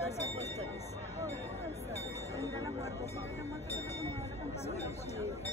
dos apóstoles. Oh, qué cosa. ¿Vendrá la muerte? ¿Sí? ¿La muerte que se acomoda la campana? Sí.